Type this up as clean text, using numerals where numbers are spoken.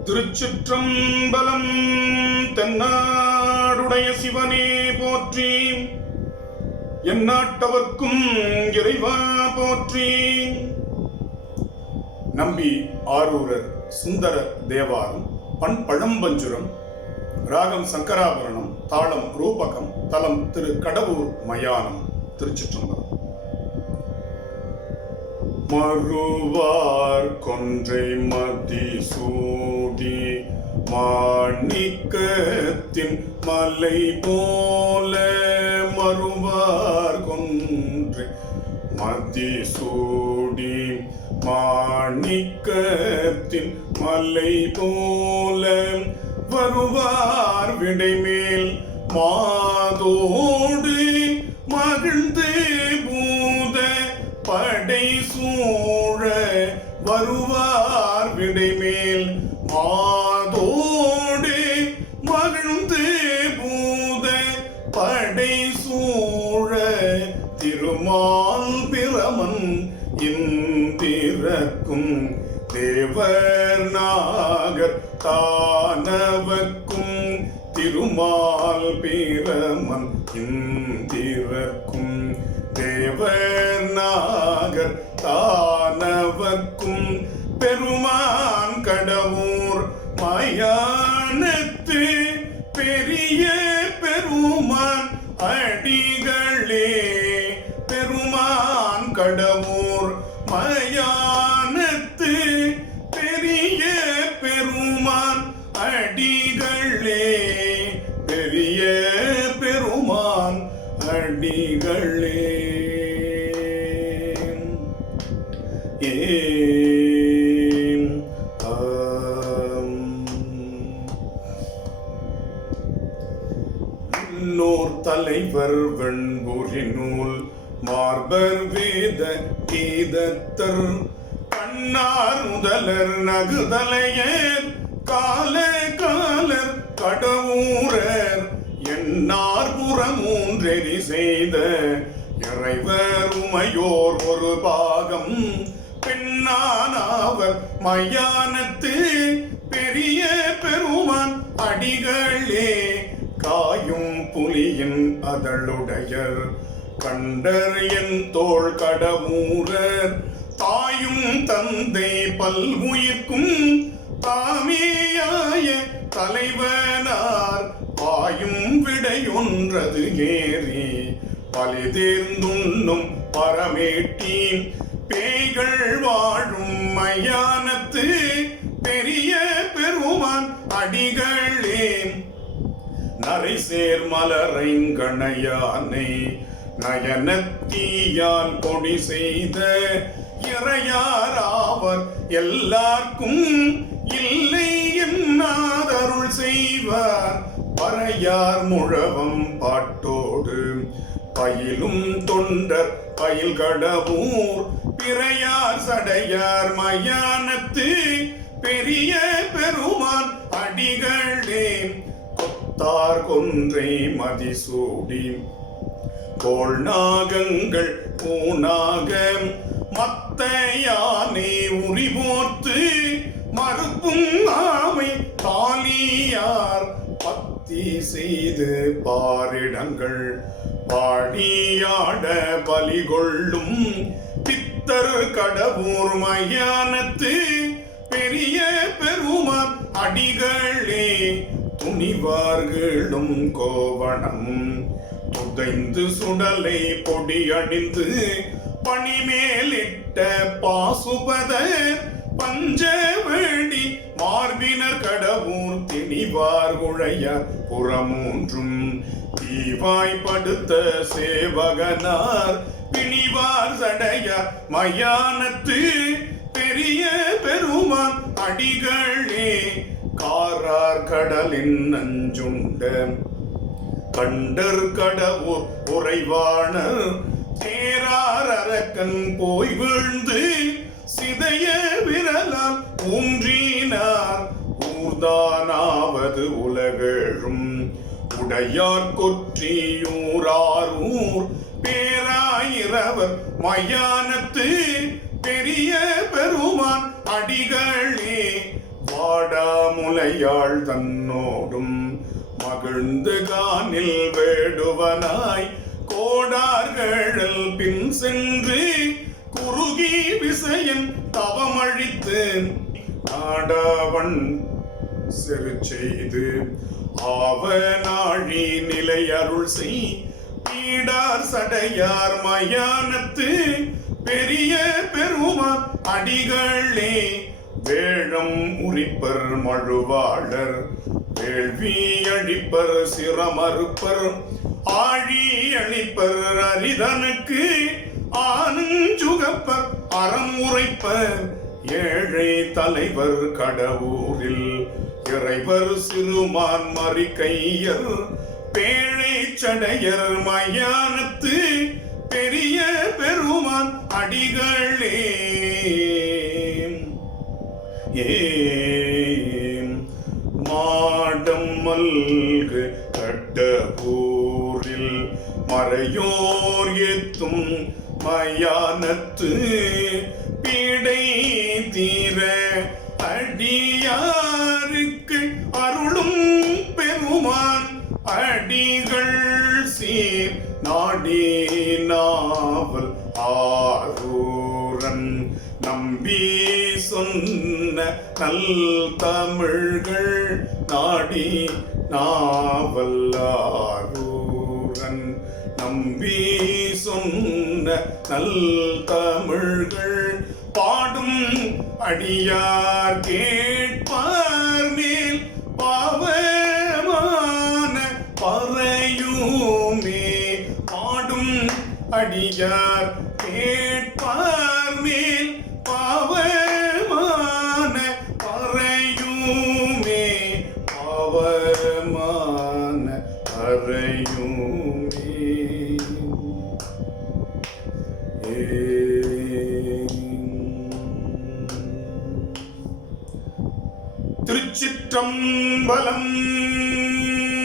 திருச்சிற்றம்பலம். தென்னாடுடைய சிவனே போற்றி, எந்நாட்டவர்க்கும் இறைவா போற்றி. நம்பி ஆரூரர் சுந்தர தேவாரம். பண் பழம்பஞ்சுரம். ராகம் சங்கராபரணம். தாளம் ரூபகம். தலம் திரு கடவுர் மயானம். திருச்சிற்றம்பலம். மறுவார் கொன்றை மதி சூடி மாணிக்கத்தின் மலை போல, மறுவார் கொன்றை மதி சூடி மாணிக்கத்தின் மலை போல, வருவார் விடைமேல் மாதோடு மகிழ்ந்து பூத படை சூழ, வருவார் விடைமேல் மாதோடு மகிழ்ந்து பூத படை சூழ, திருமால் பிரமன் இந்திரக்கும் தேவர் நாகர் தானவர்க்கும், திருமால் பிரமன் இந்திரக்கும் தேவர் நாகர் தானவர்க்கும், பெருமான் கடவுர் மயானத்து பெரிய பெருமான் அடிகளே, பெருமான் கடவுர் மயானத்து பெரிய பெருமான் அடிகளே, பெரிய பெருமான் அடிகளே. இன்னோர் தலைவர் வெண்புரி நூல் மார்பர் வேத கீதத்தர், கண்ணார் முதலர் நகுதலையர் கால காலர் கடவுரர், எண்ணார் புறமூன்றெறி செய்த இறைவர் உமையோர் ஒரு பாகம், பெண்ணானவர் மயானத்து பெரிய பெருமான் அடிகளே, காயும் புலியின் அதழுடையர் கண்டர் என் தோள் கடவுரர், தாயும் தந்தை பல்வுயிர்க்கும் தாமேயாய தலைவனார், பாயும் விடையொன்றது ஏறி பலிதேர்ந்துண்ணும் பரமேட்டி, பேய்கள் வாழும் மயானத்து பெரிய பெருமான் அடிகளே, நரை சேர் மலரைங்கணையானை நயனத்தீயால் கொடி செய்த இறையாராவர் எல்லார்க்கும் இல்லை என்னாதருள் செய்வார், பறையார் முழவம் பாட்டோடு பயிலும் தொண்டர் பயில் கடவுர், பிறையார் சடையார் மயானத்து பெரிய பெருமான் அடிகளே, கொத்தார் கொன்றை மதிசூடி கோள் நாகங்கள் பூனாக மத்த யானை உரிபோர்த்து மறுப்பும் ஆமை காலியார், பத்தி செய்து பாரிடங்கள் பாடியாட பலிகொள்ளும், பித்தர் கடவுர் மயானத்து பெரிய பெருமான் அடிகளே, துணிவார்களும் கோவணம் புதைந்து சுடலை பொடி அணிந்து பணிமேலிட்ட பாசுபத பஞ்சவேடி மார்பினர் கடவுர், திணிவார் குழைய புறமூன்றும் தீவாய்ப்படுத்த சேவகனார், பிணிவார் சடைய மயானத்து பெரிய பெருமான் அடிகளே, காரார் கடலின் நஞ்சுண்ட கண்டர் கடவுர் உறைவாணர், தேரார் அரக்கன் போய் வீழ்ந்து சிதைய விரலால் ஊன்றினார், ஊர்தானாவது உலகேழும் உடையார் கொற்றியூராரூர், பேராயிரவர் மயானத்து பெரிய பெருமான் அடிகளே, வாடா மாமுலையாள் தன்னோடும் மகிழ்ந்து கானில் வேடுவனாய் கோடார்கள் பின் சென்று குறுகி விசையன் தவமழித்து நாடாவன் செரு செய்து ஆவனாழி நிலை அருள் செய் பீடார் சடையார் மயானத்து பெரிய பெருமான் அடிகளே வேழம் உரிப்பர் மழுவாளர் வேள்வி அழிப்பர் சிரமறுப்பர் ஆழி அழிப்பர் அரிதனுக்கு ஆனஞ்சுகப்பர் அறம் உரைப்பர் ஏழை தலைவர் கடவுரில் இறைவர் சிறுமான் மறிக்கையர் பேழை சடையர் மயானத்து பெரிய பெருமான் அடிகளே மாடம் மல்கு கட்டபூரில் மறையோர் ஏத்தும் மயானத்து பீடை தீர அடியாருக்கு அருளும் பெருமான் அடிகள் சீர் நாடி நாவல் ஆரூரன் நம்பி சொன்ன நல் தமிழ்கள் நாடி நாவல் ஆரூரன் நம்பி சொன்ன நல் தமிழ்கள் பாடும் அடியார் கேட்பார் மேல் பாவமான பறையுமே பாடும் அடியார் கேட்பார் மேல் பாவமான பறையுமே பாவமான பறையுமே திருச்சிற்றம்பலம்.